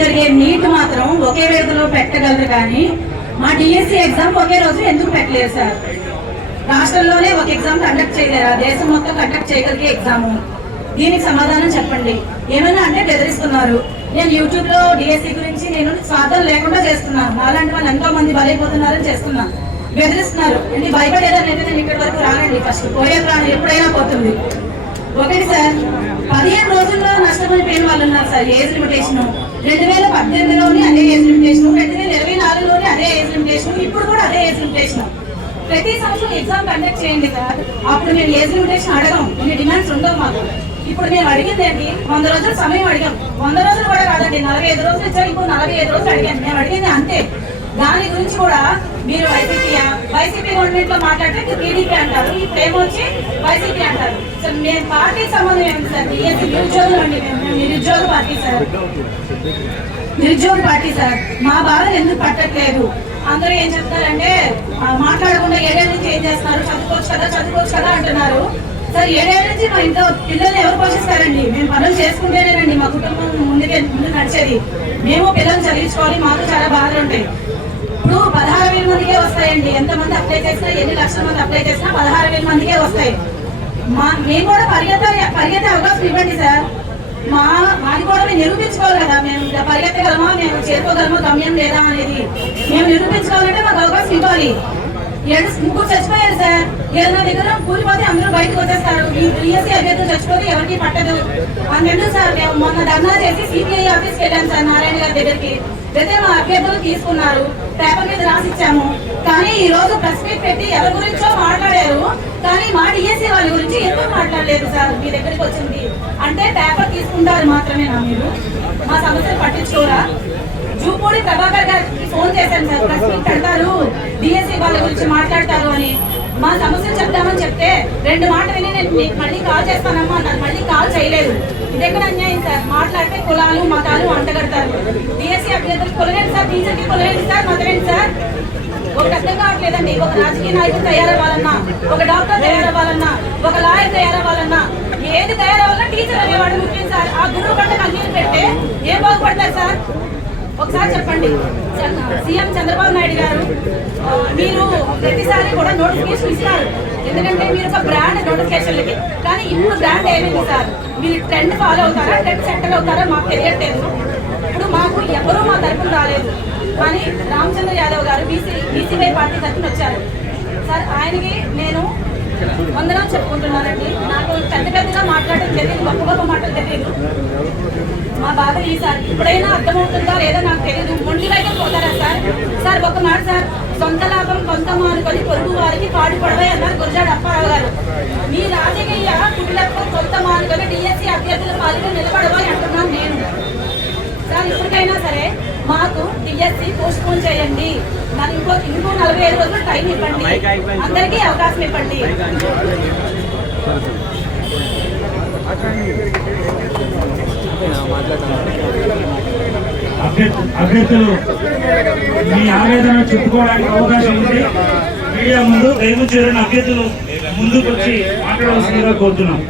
జరిగే నీట్ మాత్రం ఒకే వేదికలో పెట్టగలరు కానీ మా డిఎస్సి ఎగ్జామ్ ఒకే రోజు ఎందుకు పెట్టలేదు సార్? రాష్ట్రంలోనే ఒక ఎగ్జామ్ కండక్ట్ చేయలేరా. దేశం మొత్తం కండక్ట్ చేయగలిగే ఎగ్జామ్ దీనికి సమాధానం చెప్పండి. ఏమైనా అంటే బెదిరిస్తున్నారు. నేను యూట్యూబ్లో డిఎస్సి గురించి నేను స్వార్థం లేకుండా చేస్తున్నాను. అలాంటి వాళ్ళు ఎంతో మంది బలైపోతున్నారని చేస్తున్నాను. బెదిరిస్తున్నారు. అంటే భయపడేదని నేను ఇక్కడి వరకు రానండి. ఫస్ట్ పోయే ప్రాణం ఎప్పుడైనా పోతుంది. ఒకటి సార్ పదిహేను రోజుల్లో నష్టపోయిన వాళ్ళు ఉన్నారు సార్. Age limitation. రెండు వేల పద్దెనిమిదిలోని అదే ఏజ్ లిమిటేషన్ రెండు వేల ఇరవై నాలుగులోని అదే ఏజ్ లిమిటేషన్ ఇప్పుడు కూడా అదే ఏజ్ లిమిటేషన్ ప్రతి సంవత్సరం ఎగ్జామ్ కండక్ట్ చేయండి సార్ అప్పుడు మేము ఏజ్ లిమిటేషన్ అడగం. కొన్ని డిమాండ్స్ ఉండవు మాకు. ఇప్పుడు మేము అడిగింది ఏంటి? వంద రోజులు సమయం అడిగాం. వంద రోజులు కూడా కాదండి నలభై ఐదు రోజులు ఇచ్చారు ఇప్పుడు నలభై ఐదు రోజులు అడిగాను మేము అడిగింది అంతే. దాని గురించి కూడా మీరు వైసీపీ వైసీపీ గవర్నమెంట్లో మాట్లాడితే టీడీపీ అంటారు. ఇప్పుడు ఏమొచ్చి వైసీపీ అంటారు. సార్ మేము పార్టీ సంబంధం ఏంటి సార్? బీఎస్సీ నిరుద్యోగులు అండి మేము. నిరుద్యోగ పార్టీ సార్. నిరుద్యోగ పార్టీ సార్. మా బాధలు ఎందుకు పట్టట్లేదు? అందరూ ఏం చెప్తారంటే మాట్లాడకుండా ఏడాది నుంచి ఏం చేస్తున్నారు? చదువుకోవచ్చు కదా చదువుకోవచ్చు కదా అంటున్నారు. సార్ ఏడాది నుంచి మా ఇంట్లో పిల్లల్ని ఎవరు పోషిస్తారండి? మేము పనులు చేసుకుంటేనేనండి మా కుటుంబం ముందుకే ముందు నడిచేది. మేము పిల్లల్ని చదివించుకోవాలి మాకు చాలా బాధలు ఉంటాయి ఇప్పుడు పదహారు వేల మందికే వస్తాయండి. ఎంతమంది అప్లై చేసినా ఎన్ని లక్షల మంది అప్లై చేసినా పదహారు వేల మందికే వస్తాయి. మా మేము కూడా పరిగెత్త పరిగెత్తే అవకాశం ఇవ్వండి సార్. మా మాది కూడా మేము నిరూపించుకోవాలి కదా. మేము పరిగెత్తగలమా? మేము చేరుకోగలమా? గమ్యం లేదా అనేది. మేము నిరూపించుకోవాలంటే మాకు అవకాశం ఇవ్వాలి. ఏడు ముగ్గురు చచ్చిపోయారు ఏదైనా దగ్గర కూలిపోతే అందరూ బయటకు వచ్చేస్తారు. ఈ బిఎస్సీ అభ్యర్థులు చచ్చిపోతే ఎవరికి పట్టదు. అందుకు సార్ మేము మొన్న ధర్నా చేసి సిపిఐ ఆఫీస్కి వెళ్ళాం సార్ నారాయణ గారి దగ్గరికి. అయితే మా అభ్యర్థులు తీసుకున్నారు. పేపర్ మీద రాసి ఇచ్చాము కానీ ఈ రోజు ప్రెస్ మీట్ పెట్టి ఎవరి గురించో మాట్లాడారు. కానీ మా డిఎస్సీ వాళ్ళ గురించి ఎందుకు మాట్లాడలేదు సార్ మీ దగ్గరికి వచ్చింది. అంటే పేపర్ తీసుకుంటారు మాత్రమేనా మీరు. మా సమస్యలు పట్టించుకోరా? జూపూడి ప్రభాకర్ గారికి ఫోన్ చేశాను సార్ ప్రెస్ మీట్ పెడతారు. వాళ్ళ గురించి మాట్లాడతారు అని మా సమస్యలు చెప్తామని చెప్తే రెండు మాటలు విని నేను మీకు మళ్ళీ కాల్ చేస్తానమ్మా అన్నారు మళ్ళీ కాల్ చేయలేదు. ఇది ఎక్కడ అన్యాయం సార్? మాట్లాడితే కులాలు మతాలు అంటగడతారు. బీఎస్సీ అభ్యర్థులు కులవేంటి సార్ టీచర్కి కులవేంటి సార్ మతమేంటి సార్. ఒకటి అర్థం కావట్లేదండి. ఒక రాజకీయ నాయకుడు తయారవ్వాలన్నా ఒక డాక్టర్ తయారవ్వాలన్నా ఒక లాయర్ తయారవ్వాలన్నా ఏది తయారవ్వాలన్నా టీచర్ అనేవాడు ముఖ్యం సార్. ఆ గురువు పంట కన్నీరు పెడితే ఏం బాగుపడతారు సార్? ఒకసారి చెప్పండి. సీఎం చంద్రబాబు నాయుడు గారు మీరు ప్రతిసారి కూడా నోటిఫికేషన్ ఇస్తారు. ఎందుకంటే మీరు ఒక బ్రాండ్ నోటిఫికేషన్లకి. కానీ ఇప్పుడు బ్రాండ్ ఏమైంది సార్? మీరు ట్రెండ్ ఫాలో అవుతారా? ట్రెండ్ సెంటర్ అవుతారా? మాకు తెలియట్లేదు. ఇప్పుడు మాకు ఎవరూ మా తరఫున రాలేదు. కానీ రామచంద్ర యాదవ్ గారు బీసీ బీసీవై పార్టీ తరఫున వచ్చారు. సార్ ఆయనకి నేను వందనాలు చెప్పుకుంటున్నానండి. నాకు పెద్ద పెద్దగా మాట్లాడడం తెలియదు గొప్ప గొప్ప మాటలు తెలియదు. మా బాధ ఈ సార్ ఇప్పుడైనా అర్థమవుతుందా లేదా నాకు తెలియదు మొండి వైపు పోతారా సార్? సార్ ఒక మాట సార్ సొంత లాభం కొంత మానుకొని పొరుగు వారికి పాడు పడవై అన్నారు గురజాడ అప్పారావు గారు. మీ రాజకీయ కుటుంబం కొంత మానుకొని డిఎస్సీ అభ్యర్థుల పాల్గొని నిలబడవని అంటున్నాను నేను సార్ ఇప్పటికైనా సరే మాకు డిఎస్సి పోస్ట్ పోన్ చేయండి. నాకు ఇంకో ఇంకో నలభై ఐదు రోజులు టైం ఇవ్వండి. అందరికీ అవకాశం ఇవ్వండి. అభ్యర్థు- అభ్యర్థులు మీ ఆవేదన చెప్పుకోవడానికి అవకాశం ఉంది. మీడియా ముందు దయవుచేరిన అభ్యర్థులు ముందుకు వచ్చి మాట్లాడవలసిందిగా కోరుతున్నాం.